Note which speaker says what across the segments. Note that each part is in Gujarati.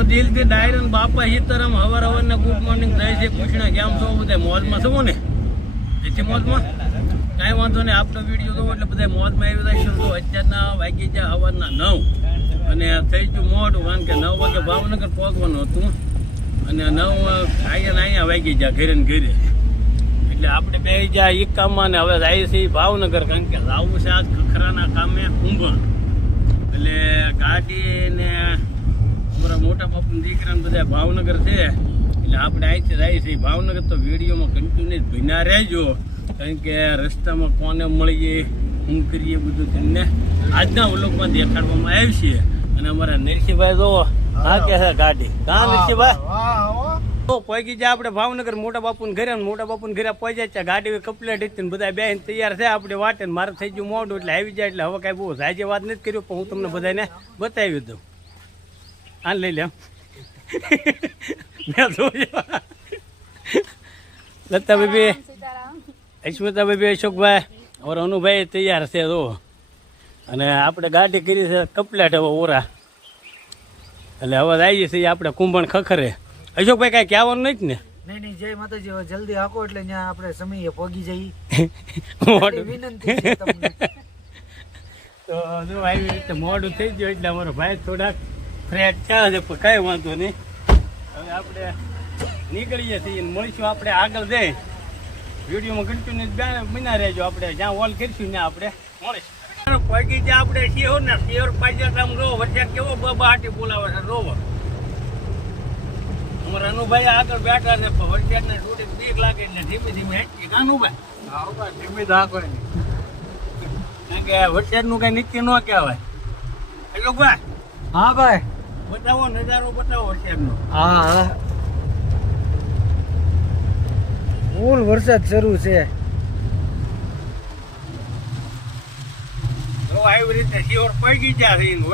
Speaker 1: તો દિલથી ડાયરન બાપા હિતરમ હવાર હવારના ગુડ મોર્નિંગ થાય છે. કૃષ્ણ કેમ છો બધા? મોજમાં છો ને? એથી મોજમાં? કાંઈ વાંધો નહીં, આપનો વીડિયો જોવો એટલે બધા મોજમાં આવી જાય તો અત્યારના વાગી જાય હવારના નવ. અને થઈ ગયું મોઢું કારણ કે નવ વાગે ભાવનગર પહોંચવાનું હતું. અને નવ, અહીંયા અહીંયા વાગી જાય ઘરે ને ઘરે. એટલે આપણે બે જાય એક કામમાં ને હવે જાય છે ભાવનગર, કારણ કે લાવવું છે આજ ખખરાના કામે કુંભણ. એટલે ગાડી મોટા બાપુના દીકરાને બધા ભાવનગર છે. એટલે આપણે અહીંથી જાય છે. ભાવનગર તો વિડીયોમાં કન્ટિન્યુ ભીના રહેજો. કારણ કે રસ્તામાં કોને મળીએ શું કરીએ બધું તમને આજના વ્લોગમાં દેખાડવામાં આવ્યું છે. અને અમારા નરસિંહભાઈ જો હા. કે છે ગાડી? હા નરસિંહભાઈ? તો પહોંચી જાય આપણે ભાવનગર મોટા બાપુને ઘરે મોટા બાપુને ઘરે પહોંચ્યા છે ગાડી કપલેટ હતી બધા બેન તૈયાર છે આપણે વાટે મારે થઈ ગયું મોડું એટલે આવી જાય એટલે હવે કાંઈ બહુ સાજે વાત નથી કર્યું પણ હું તમને બધાને બતાવી દઉં. આ લઈ લે. મેં જોયું. લતા બેબી અશ્મિતા બેબી અશોકભાઈ ઓર અનુભાઈ તૈયાર છે તો અને આપણે ગાડી કરી છે કપલેટ હવે ઓરા. એટલે હવે આવીએ છીએ આપણે કુંભણ ખખરે. અશોકભાઈ કાંઈ કહેવાનું નથી ને?
Speaker 2: નહીં નહીં જય માતાજી જલ્દી આખો એટલે ત્યાં આપણે સમયે પોગી જઈએ.
Speaker 1: મોડું.
Speaker 2: વિનંતી
Speaker 1: તો જો આવી રીતે મોડું થઈ ગયું એટલે અમારો ભાઈ થોડાક ફ્રેટ થયા છે પણ કાંઈ વાંધો નહીં. હવે આપણે નીકળીએ છીએ અને મળીશું આપણે આગળ જઈ. વિડીયોમાં કન્ટિન્યુ બે મહિના રહેજો આપણે. જ્યાં ઓલ કરીશું ત્યાં આપણે મળીશું. પગી જે આપણે શિહોર ને. પાછળ આમ રો વચ્ચે કેવો બબાટી બોલાવે છે રોવો. અમારા અનુભાઈ આગળ બેઠા છે પણ વરસાદને થોડીક બીક લાગે એટલે ધીમે ધીમે હેઠી કાનુભાઈ
Speaker 2: ધીમે ધાકો
Speaker 1: કારણ કે વરસાદનું કઈ નિત્ય ન કહેવાય. એટલે ભાઈ.
Speaker 2: હા ભાઈ.
Speaker 1: બતાવો નજારો બતાવો
Speaker 2: હા હા. ફૂલ વરસાદ શરૂ છે.
Speaker 1: તો આવી રીતે શિવર પડી ગયા છે ઈને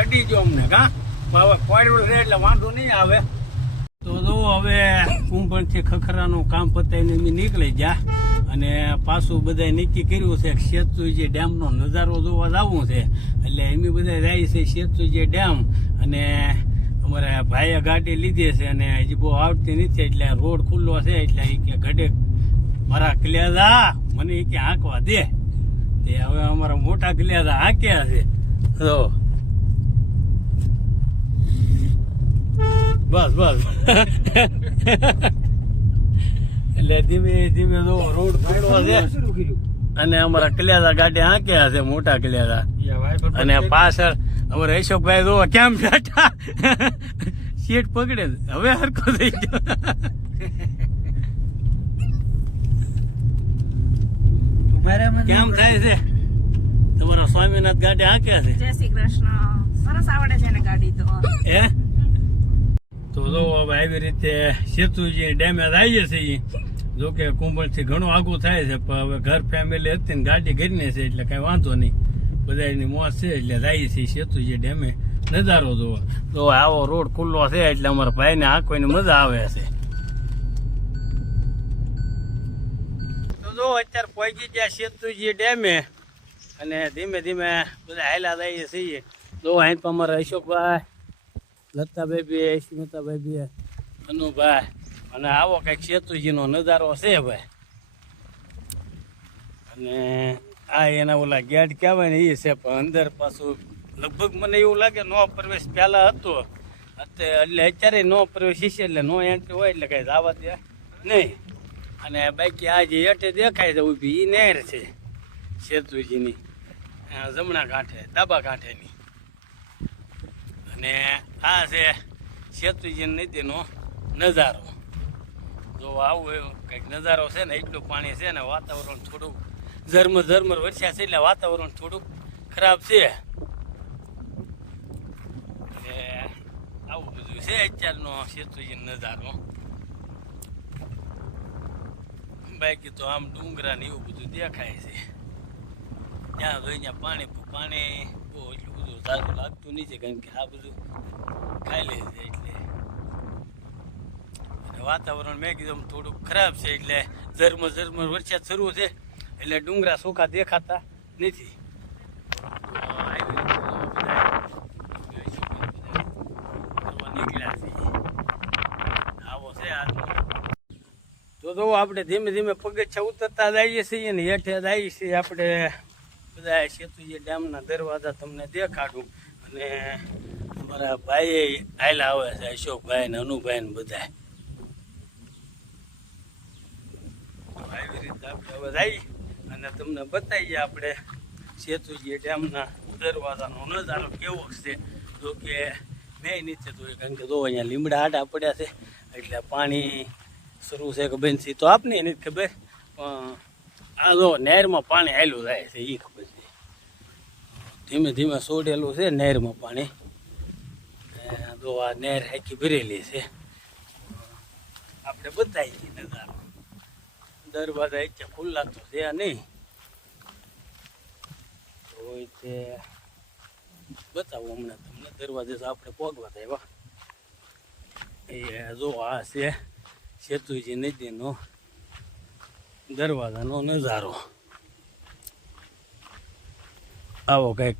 Speaker 1: અડી ગયો અમને કા હવે પડ્યું છે એટલે વાંધો નહીં આવે. તો જો હવે કુંભણથી ખખરાનું કામ પતાવીને અમે નીકળી ગયા. અને પાછું બધાય નક્કી કર્યું છે કે શેતુજી ડેમનો નજારો જોવા જવું છે. એટલે એમ બધા જાય છે શેતુજી ડેમ. અને અમારા ભાઈએ ગાડી લીધી છે અને હજી બહુ આવતી નથી એટલે રોડ ખુલ્લો છે એટલે એ કે ઘડે મારા કલેજા મને એ કે હાંકવા દે. તે હવે અમારા મોટા કલ્યાદા હાંક્યા છે. તો બસ બસ. એટલે ધીમે ધીમે જો રોડ ખુલ્લો છે. અને અમારા કલ્યાદા ગાડી હાંક્યા છે મોટા કલ્યાદા અને પાછળ અમારે અશોકભાઈ જો કેમ બેઠા? શેઠ પકડે છે. હવે હરકો થઈ ગયો. કેમ થાય છે? તમારા સ્વામીનાથ ગાડી હાંક્યા છે?
Speaker 3: જય શ્રી કૃષ્ણ. સરસ આવડે છે ને ગાડી તો.
Speaker 1: હે? તો જો હવે આવી રીતે સેતુજી ડેમેજ આવી જશે જો કે કુંભળથી ઘણું આગું થાય છે પણ હવે ઘર ફેમિલી હતી ને ગાડી ઘરની છે એટલે કઈ વાંધો નહીં. બધા મોત છે એટલે જઈએ છીએ સેતુજી ડેમે નજારો જોવા. તો આવો રોડ ખુલ્લો છે એટલે અમારા ભાઈને હાંકવાની મજા આવે છે. તો જો અત્યારે પહોંચી ગયા સેતુજી ડેમે અને ધીમે ધીમે બધા હાલ્યા જઈએ છીએ. જો અહીં તો અમારા અશોકભાઈ લતાભાઈ બી સ્મિતાભાઈ બી અનુભાઈ અને આવો કંઈક સેતુજીનો નજારો છે ભાઈ. અને આ એના ઓલા ગેટ કહેવાય ને એ છે, પણ અંદર પાછું લગભગ મને એવું લાગે નો પ્રવેશ પહેલા હતો. એટલે અત્યારે નો પ્રવેશ છે, એટલે નો એન્ટ્રી હોય એટલે કઈ જવા દે. નહીં. અને બાકી આ જે એટે દેખાય છે, ઊભી એ નહેર છે સેતુજીની જમણા કાંઠે, ડાબા કાંઠેની. અને આ છે સેતુજી નદીનો નજારો. જો આવું કંઈક નજારો છે ને, એટલું પાણી છે ને, વાતાવરણ થોડુંક ઝરમર ઝરમર વરસ્યા છે એટલે વાતાવરણ થોડુંક ખરાબ છે એટલે આવું બધું છે અત્યારનો સેતુજી નજારો બાકી તો આમ ડુંગરા ને એવું બધું દેખાય છે ત્યાં જોઈ ત્યાં પાણી પાણી બહુ એટલું બધું સારું લાગતું નથી કારણ કે આ બધું ખાઈ લે છે એટલે અને વાતાવરણ મેં કીધું આમ થોડુંક ખરાબ છે એટલે ઝરમર ઝરમર વરસાદ શરૂ છે એટલે ડુંગરા સૂકા દેખાતા નથી. તો તો આપણે ધીમે ધીમે પગથિયા ઉતરતા જ આવીએ છીએ ને હેઠે આવીએ છીએ આપણે બધા સેતુજી ડેમના દરવાજા તમને દેખાડું. અને અમારા ભાઈએ આયલા આવે છે, અશોકભાઈ ને અનુભાઈ ને બધા આવી રીતે આપણે હવે અને તમને બતાવીએ આપણે સેતુજી ડેમના દરવાજાનો નજારો કેવો છે. જો કે મેં નીચે જોયું કારણ કે જો અહીંયા લીમડા આડા પડ્યા છે, એટલે પાણી શરૂ છે કે સી તો આપને એની ખબર, પણ આ જો નહેરમાં પાણી આવેલું જાય છે એ ખબર છે. ધીમે ધીમે છોડેલું છે નહેરમાં પાણી. જો આ નહેર આખી ભરેલી છે. આપણે બતાવી નજારો. દરવાજા એટલે ખુલ્લા તો છે નહીં. એ તે બતાવું હમણાં તમને, દરવાજે તો આપણે પોગવા આવ્યા. એ જો આ છે સેતુજી નદીનો દરવાજાનો નજારો. આવો કંઈક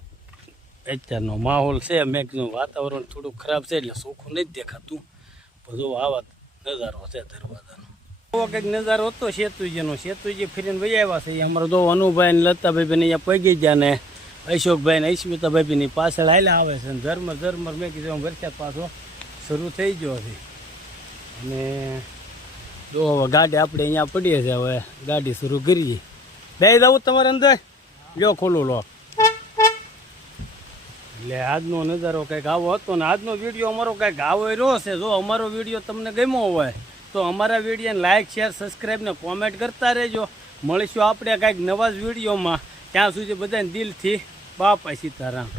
Speaker 1: અત્યારનો માહોલ છે, મેઘનું વાતાવરણ થોડું ખરાબ છે, એટલે સોખું નથી દેખાતું. બધું આવા નજારો છે દરવાજાનો. કંઈક નજારો હતો સેતુજીનો સેતુજી ફરીને વહી આવ્યા છે. અમારો જો અનુભાઈ ને લતાભાઈ બેન અહીંયા પગી ગયા ને અશોકભાઈ ને અશ્મિતાભાઈ ની પાછળ હાલ્યા આવે છે. ને ઝરમર ઝરમર મેં કીધું વરસાદ પાછો શરૂ થઈ ગયો છે. અને જો હવે ગાડી આપણે અહીંયા પડીએ છે હવે ગાડી શરૂ કરીએ. બે દઉં તમારે અંદર? લ્યો ખોલું લો એટલે આજનો નજારો કંઈક આવો હતો ને આજનો વીડિયો અમારો કંઈક આવો રહ્યો છે. જો અમારો વીડિયો તમને ગમ્યો હોય તો અમારા વિડીયોને લાઇક શેર સબસ્ક્રાઈબને કોમેન્ટ કરતા રહેજો. મળીશું આપણે કાંઈક નવા જ વિડીયોમાં. ત્યાં સુધી બધાને દિલથી બાપા સીતારામ.